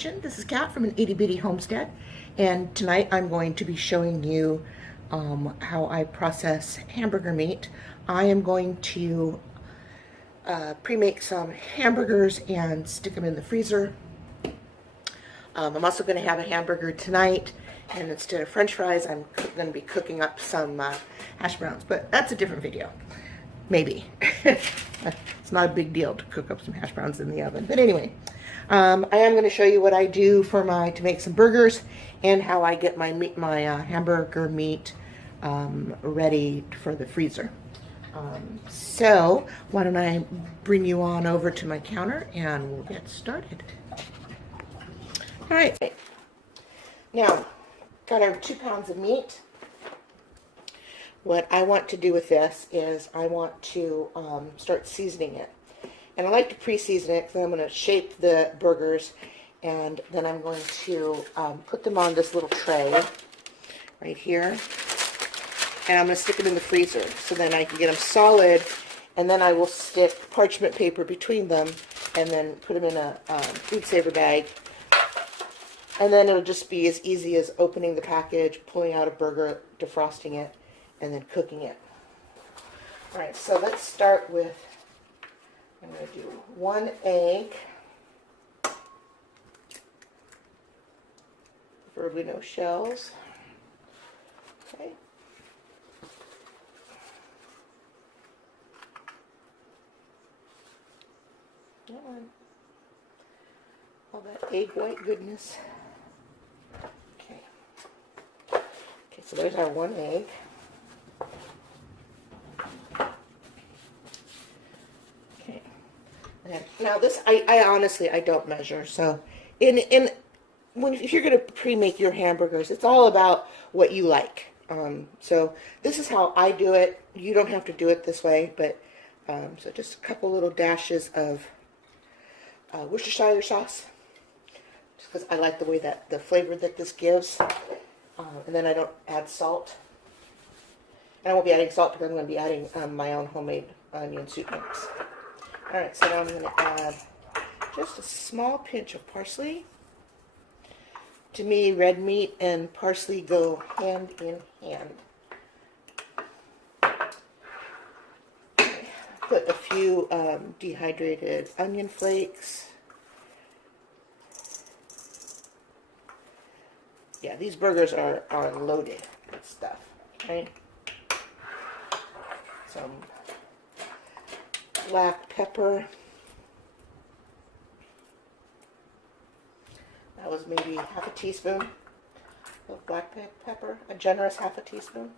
Kitchen. This is Kat from an itty bitty homestead, and tonight I'm going to be showing you how I process hamburger meat. I am going to pre-make some hamburgers and stick them in the freezer. I'm also going to have a hamburger tonight, and instead of french fries I'm going to be cooking up some hash browns, but that's a different video. Maybe. It's not a big deal to cook up some hash browns in the oven. But anyway, I am going to show you what I do to make some burgers and how I get my hamburger meat ready for the freezer. So why don't I bring you on over to my counter and we'll get started. All right. Now, got our 2 pounds of meat. What I want to do with this is I want to start seasoning it. And I like to pre-season it because I'm going to shape the burgers, and then I'm going to put them on this little tray right here. And I'm going to stick them in the freezer so then I can get them solid, and then I will stick parchment paper between them and then put them in a food saver bag. And then it'll just be as easy as opening the package, pulling out a burger, defrosting it, and then cooking it. All right, so let's start with, I'm going to do 1 egg, preferably no shells. Okay. All that egg white goodness. Okay. Okay, so there's our 1 egg. Now this, I honestly, I don't measure. So if you're going to pre-make your hamburgers, it's all about what you like. So this is how I do it. You don't have to do it this way, but so just a couple little dashes of Worcestershire sauce, just because I like the way that the flavor that this gives. And then I don't add salt. And I won't be adding salt because I'm going to be adding my own homemade onion soup mix. Alright, so now I'm going to add just a small pinch of parsley. To me, red meat and parsley go hand in hand. Put a few dehydrated onion flakes. Yeah, these burgers are loaded with stuff. Okay. Some black pepper. That was maybe half a teaspoon of black pepper, a generous half a teaspoon.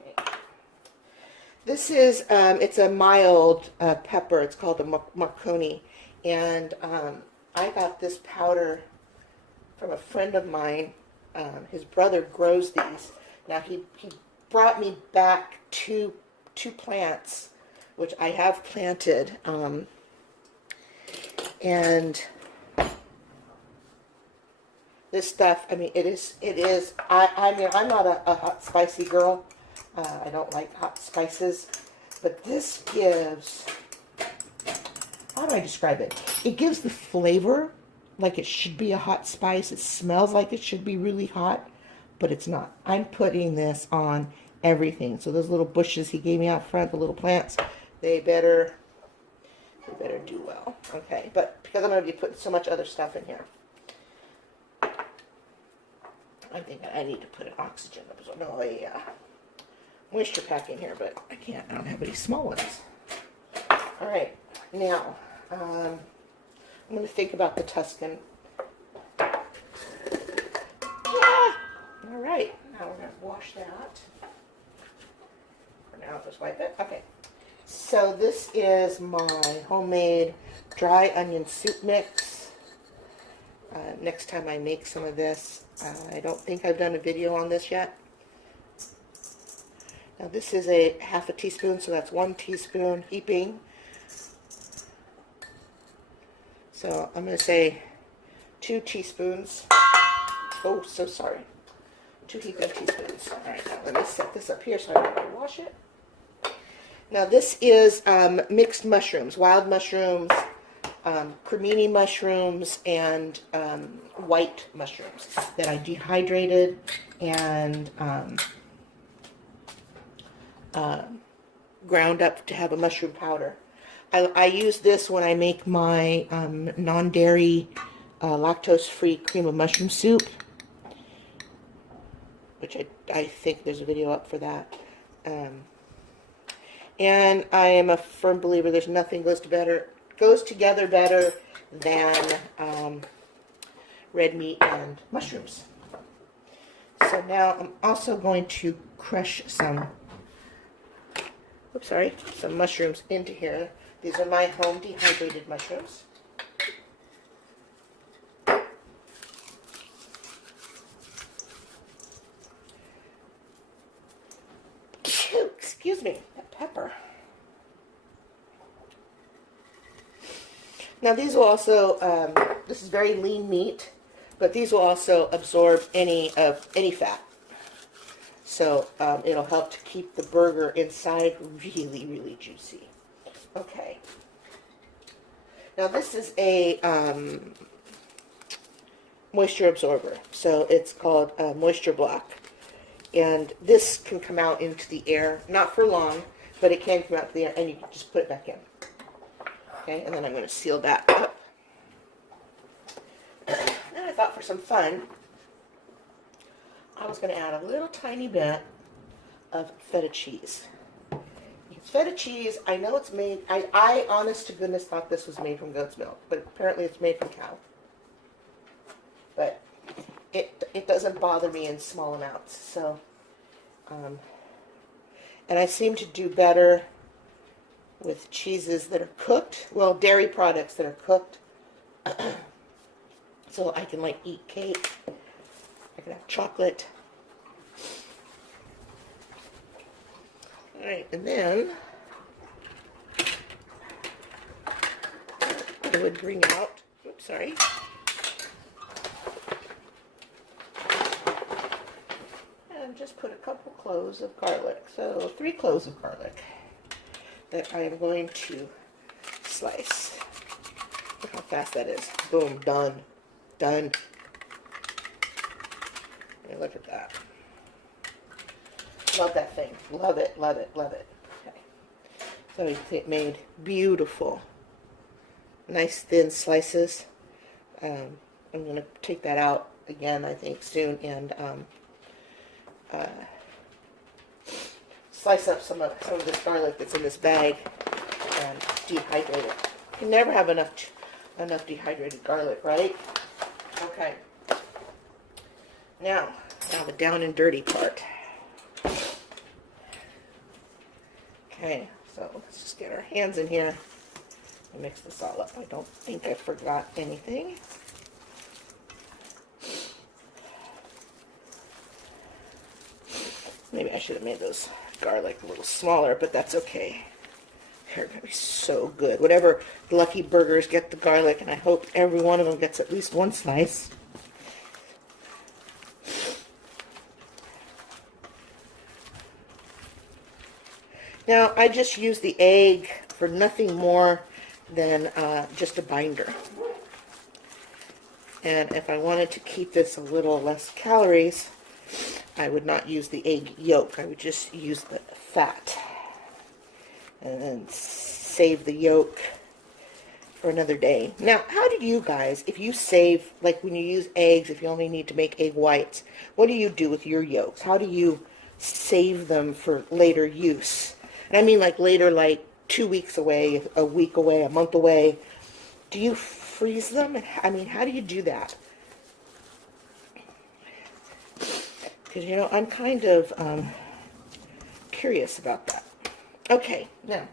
Okay. This is, it's a mild pepper. It's called a Marconi. And I got this powder from a friend of mine. His brother grows these. Now he brought me back two plants, which I have planted, and this stuff, I mean, it is, I mean, I'm not a hot spicy girl. I don't like hot spices, but this gives, how do I describe it? It gives the flavor like it should be a hot spice. It smells like it should be really hot, but it's not. I'm putting this on everything. So those little bushes he gave me out front, the little plants, they better do well. Okay, but because I'm going to be putting so much other stuff in here, I think I need to put an oxygen, no, a moisture pack in here, but I can't. I don't have any small ones. All right, now I'm going to think about the Tuscan. Yeah. All right, now we're going to wash that. Now I'll just wipe it. Okay. So this is my homemade dry onion soup mix. Next time I make some of this, I don't think I've done a video on this yet. Now this is a half a teaspoon, so that's 1 teaspoon heaping. So I'm going to say 2 teaspoons. Oh, so sorry. 2 heaping teaspoons. All right, now let me set this up here so I don't have to wash it. Now this is mixed mushrooms, wild mushrooms, cremini mushrooms and white mushrooms that I dehydrated and ground up to have a mushroom powder. I use this when I make my non-dairy lactose-free cream of mushroom soup, which I think there's a video up for that. And I am a firm believer there's nothing goes together better than red meat and mushrooms. So now I'm also going to crush some mushrooms into here. These are my home dehydrated mushrooms. Excuse me, that pepper. Now these will also, this is very lean meat, but these will also absorb any fat. So it'll help to keep the burger inside really, really juicy. Okay. Now this is a moisture absorber. So it's called Moisture Block. And this can come out into the air, not for long, but it can come out to the air, and you can just put it back in. Okay, and then I'm going to seal that up. Then I thought for some fun, I was going to add a little tiny bit of feta cheese. Because feta cheese, I know it's made, I honest to goodness thought this was made from goat's milk, but apparently it's made from cow. But it doesn't bother me in small amounts. So, and I seem to do better with cheeses that are cooked, well, dairy products that are cooked. So I can like eat cake, I can have chocolate. All right, and then I would bring out, oops, sorry. And just put a couple cloves of garlic. So 3 cloves of garlic that I am going to slice. Look how fast that is. Boom, done. Done. Hey, look at that. Love that thing. Love it, love it, love it. Okay. So it made beautiful, nice thin slices. I'm going to take that out again, I think, soon, and slice up some of this garlic that's in this bag and dehydrate it. You can never have enough dehydrated garlic, right? Okay. Now the down and dirty part. Okay, so let's just get our hands in here and mix this all up. I don't think I forgot anything. Maybe I should have made those garlic a little smaller, but that's okay. They're going to be so good. Whatever lucky burgers get the garlic, and I hope every one of them gets at least one slice. Now, I just use the egg for nothing more than just a binder. And if I wanted to keep this a little less calories, I would not use the egg yolk. I would just use the fat. And then save the yolk for another day. Now, how do you guys, if you save, like when you use eggs, if you only need to make egg whites, what do you do with your yolks? How do you save them for later use? And I mean like later, like 2 weeks away, a week away, a month away. Do you freeze them? I mean, how do you do that? Because, you know, I'm kind of curious about that. Okay, now,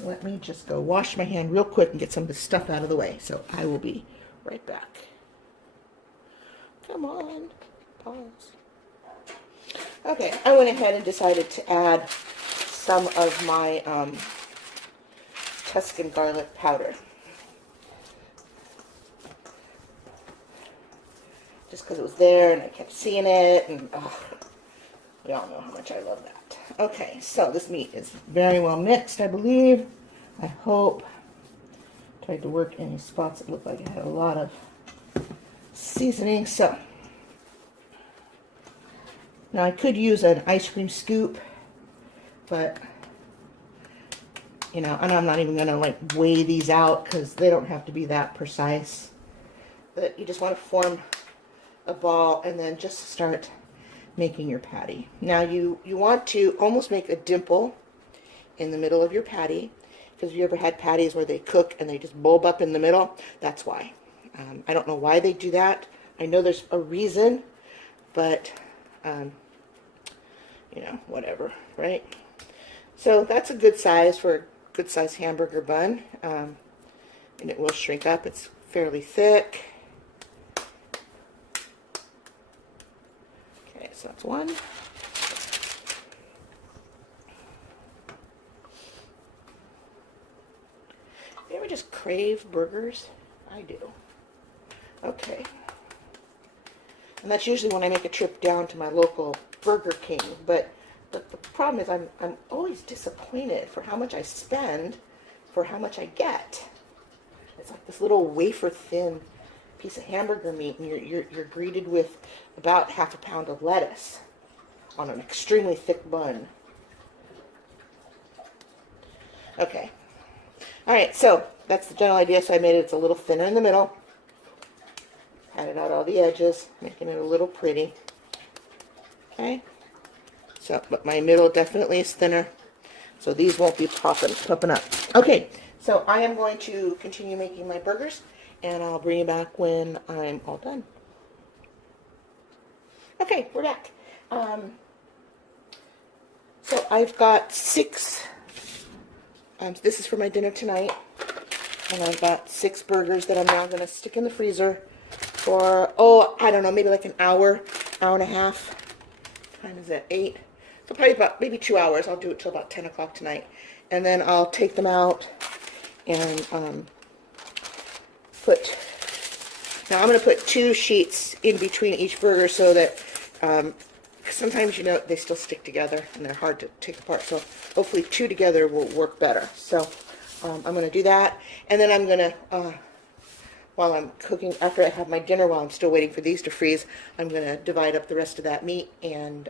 let me just go wash my hand real quick and get some of this stuff out of the way. So I will be right back. Come on, pause. Okay, I went ahead and decided to add some of my Tuscan garlic powder. Just because it was there and I kept seeing it, and we all know how much I love that. Okay, so this meat is very well mixed, I believe. I hope to Tried to work any spots that looked like it had a lot of seasoning. So now I could use an ice cream scoop, but you know, and I'm not even going to like weigh these out because they don't have to be that precise. But you just want to form a ball and then just start making your patty. Now you want to almost make a dimple in the middle of your patty, because if you ever had patties where they cook and they just bulb up in the middle, that's why. I don't know why they do that. I know there's a reason, but you know, whatever, right? So that's a good size for a good size hamburger bun, and it will shrink up. It's fairly thick. Okay, so that's one. You ever just crave burgers? I do. Okay. And that's usually when I make a trip down to my local Burger King. But the problem is I'm always disappointed for how much I spend for how much I get. It's like this little wafer thin piece of hamburger meat, and you're greeted with about half a pound of lettuce on an extremely thick bun. Okay. All right, so that's the general idea. So I made it, it's a little thinner in the middle. Patted out all the edges, making it a little pretty. Okay. So, but my middle definitely is thinner, so these won't be popping up. Okay, so I am going to continue making my burgers, and I'll bring you back when I'm all done. Okay, we're back. So I've got 6. This is for my dinner tonight, and I've got 6 burgers that I'm now going to stick in the freezer for, oh, I don't know, maybe like an hour, hour and a half. What time is it? 8. So probably about maybe 2 hours. I'll do it till about 10 o'clock tonight, and then I'll take them out and put. Now I'm going to put 2 sheets in between each burger so that sometimes, you know, they still stick together and they're hard to take apart. So hopefully 2 together will work better. So I'm going to do that. And then I'm going to, while I'm cooking, after I have my dinner, while I'm still waiting for these to freeze, I'm going to divide up the rest of that meat and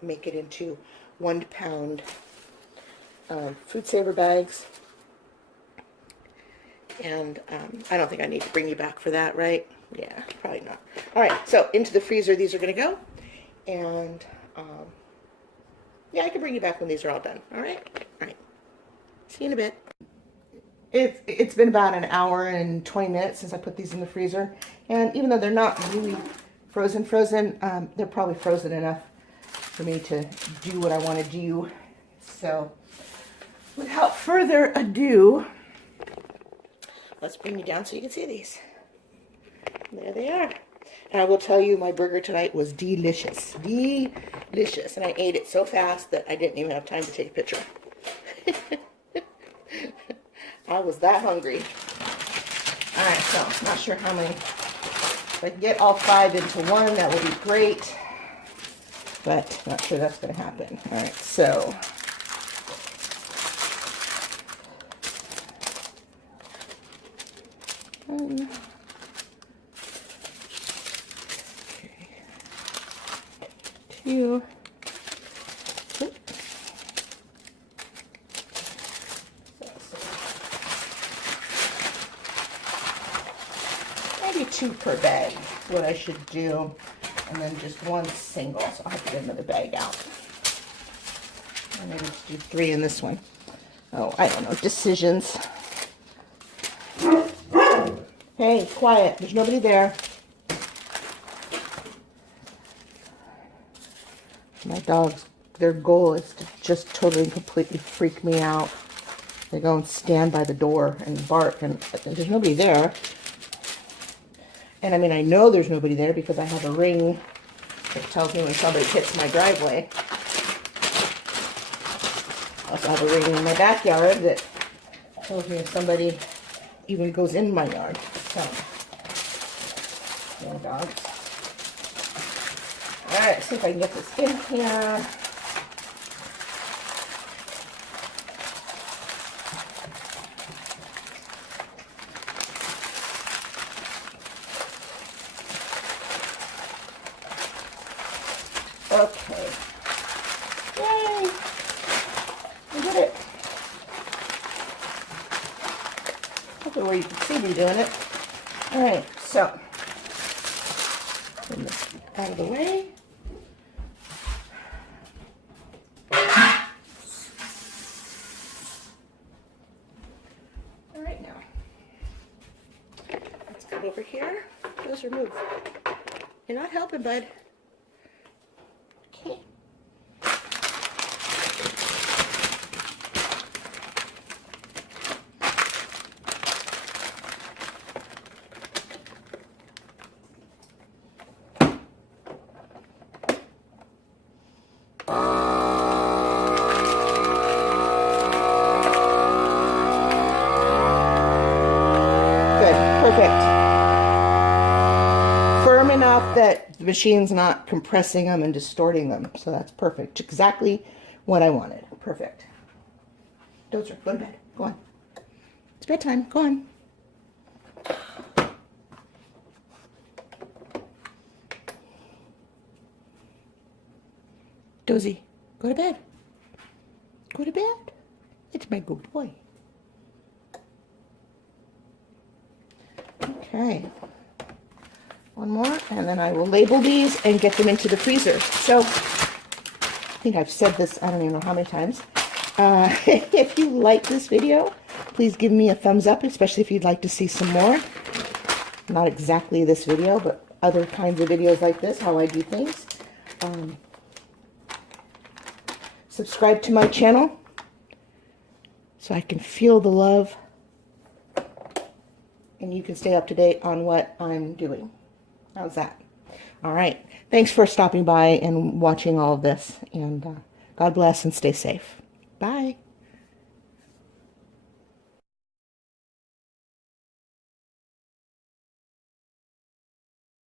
make it into 1-pound food saver bags. And I don't think I need to bring you back for that, right? Yeah, probably not. All right, so into the freezer these are going to go. And yeah, I can bring you back when these are all done. All right? All right. See you in a bit. It's been about an hour and 20 minutes since I put these in the freezer. And even though they're not really frozen, they're probably frozen enough for me to do what I want to do. So without further ado, let's bring you down so you can see these. There they are. And I will tell you, my burger tonight was delicious. Delicious. And I ate it so fast that I didn't even have time to take a picture. I was that hungry. Alright, so not sure how many. If I can get all 5 into one, that would be great. But not sure that's going to happen. Alright, so. Okay. 2. Maybe 2 per bag is what I should do, and then just 1 single, so I'll have to get another bag out. And maybe just do 3 in this one. Oh, I don't know, decisions. Hey, quiet, there's nobody there. My dogs, their goal is to just totally and completely freak me out. They go and stand by the door and bark, and there's nobody there. And I mean, I know there's nobody there because I have a ring that tells me when somebody hits my driveway. I also have a ring in my backyard that tells me if somebody even goes in my yard. So, no dogs. Alright, see if I can get this in here. Okay. Yay! We did it. Hopefully where you can see me doing it. All right, so put this out of the way. All right, now let's come over here. Those are moved. You're not helping, bud. Okay. Perfect. Firm enough that the machine's not compressing them and distorting them. So that's perfect. Exactly what I wanted. Perfect. Dozer, go to bed. Go on. It's bedtime. Go on. Dozy, go to bed. Go to bed. It's my good boy. Okay, one more, and then I will label these and get them into the freezer. So, I think I've said this, I don't even know how many times. If you like this video, please give me a thumbs up, especially if you'd like to see some more. Not exactly this video, but other kinds of videos like this, how I do things. Subscribe to my channel so I can feel the love. And you can stay up to date on what I'm doing. How's that? All right. Thanks for stopping by and watching all of this. And God bless and stay safe. Bye.